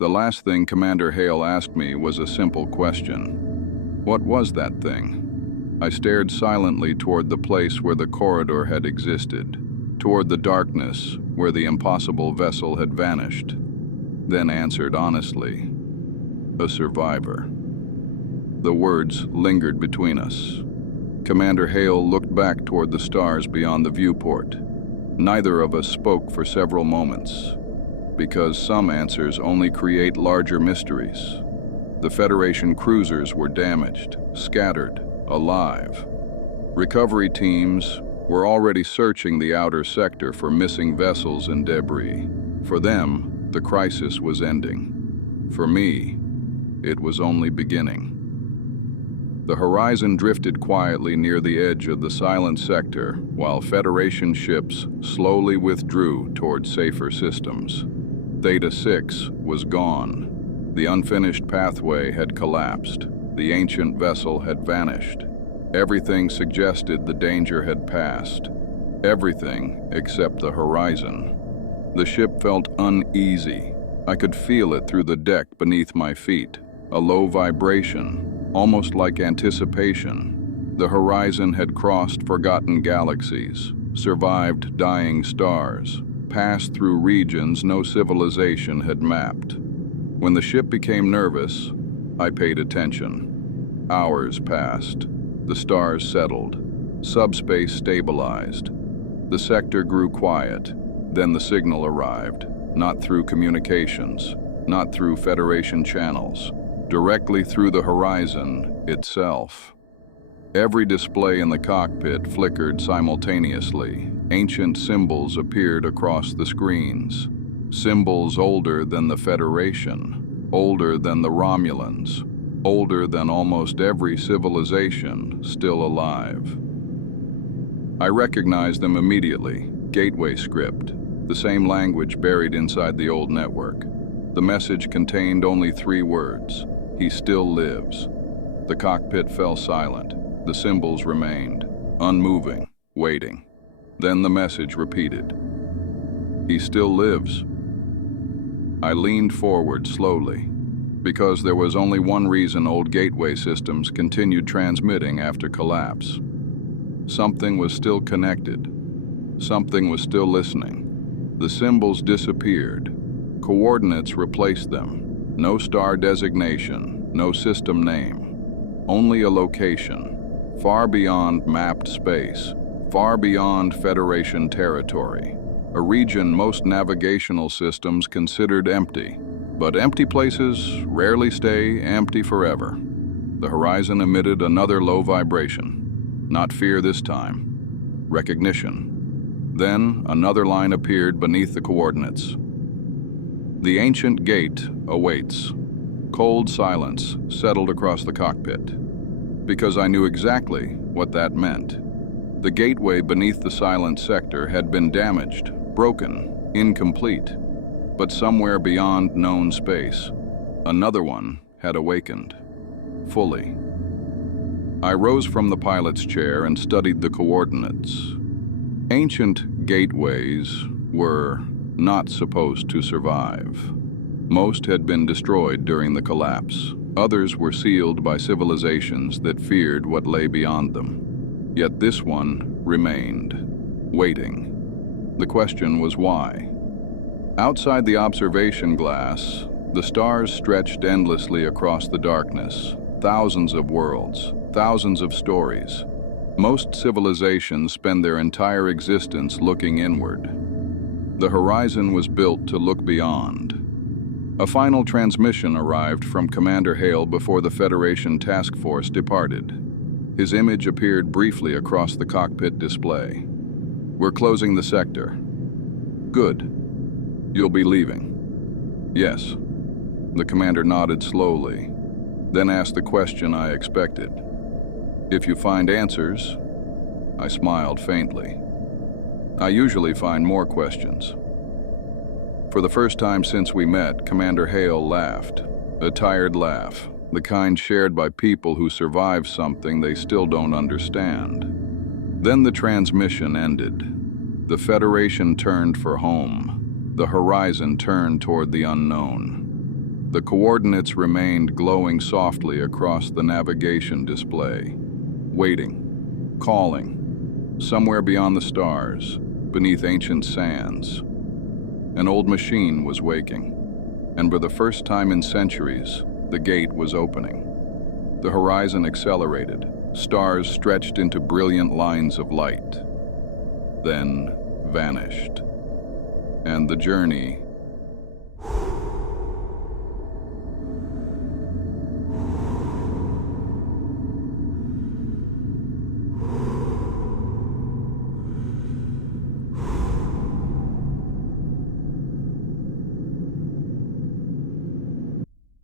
The last thing Commander Hale asked me was a simple question. What was that thing? I stared silently toward the place where the corridor had existed, toward the darkness where the impossible vessel had vanished, then answered honestly, a survivor. The words lingered between us. Commander Hale looked back toward the stars beyond the viewport. Neither of us spoke for several moments, because some answers only create larger mysteries. The Federation cruisers were damaged, scattered, alive. Recovery teams were already searching the outer sector for missing vessels and debris. For them, the crisis was ending. For me, it was only beginning. The horizon drifted quietly near the edge of the silent sector, while Federation ships slowly withdrew toward safer systems. Theta 6 was gone. The unfinished pathway had collapsed. The ancient vessel had vanished. Everything suggested the danger had passed. Everything except the horizon. The ship felt uneasy. I could feel it through the deck beneath my feet. A low vibration, almost like anticipation. The horizon had crossed forgotten galaxies, survived dying stars, passed through regions no civilization had mapped. When the ship became nervous, I paid attention. Hours passed. The stars settled. Subspace stabilized. The sector grew quiet. Then the signal arrived, not through communications, not through Federation channels, directly through the horizon itself. Every display in the cockpit flickered simultaneously. Ancient symbols appeared across the screens. Symbols older than the Federation, older than the Romulans, older than almost every civilization still alive. I recognized them immediately. Gateway script, the same language buried inside the old network. The message contained only 3 words: he still lives. The cockpit fell silent. The symbols remained, unmoving, waiting. Then the message repeated. He still lives. I leaned forward slowly, because there was only one reason old gateway systems continued transmitting after collapse. Something was still connected. Something was still listening. The symbols disappeared. Coordinates replaced them. No star designation, no system name. Only a location, far beyond mapped space, far beyond Federation territory. A region most navigational systems considered empty. But empty places rarely stay empty forever. The horizon emitted another low vibration. Not fear this time. Recognition. Then another line appeared beneath the coordinates. The ancient gate awaits. Cold silence settled across the cockpit, because I knew exactly what that meant. The gateway beneath the silent sector had been damaged, broken, incomplete, but somewhere beyond known space, another one had awakened, fully. I rose from the pilot's chair and studied the coordinates. Ancient gateways were not supposed to survive. Most had been destroyed during the collapse. Others were sealed by civilizations that feared what lay beyond them. Yet this one remained, waiting. The question was why? Outside the observation glass, the stars stretched endlessly across the darkness. Thousands of worlds, thousands of stories. Most civilizations spend their entire existence looking inward. The horizon was built to look beyond. A final transmission arrived from Commander Hale before the Federation task force departed. His image appeared briefly across the cockpit display. We're closing the sector. Good. You'll be leaving. Yes. The commander nodded slowly, then asked the question I expected. If you find answers, I smiled faintly. I usually find more questions. For the first time since we met, Commander Hale laughed. A tired laugh, the kind shared by people who survive something they still don't understand. Then the transmission ended. The Federation turned for home. The horizon turned toward the unknown. The coordinates remained glowing softly across the navigation display, waiting, calling, somewhere beyond the stars, beneath ancient sands. An old machine was waking, and for the first time in centuries, the gate was opening. The horizon accelerated, stars stretched into brilliant lines of light, then vanished. And the journey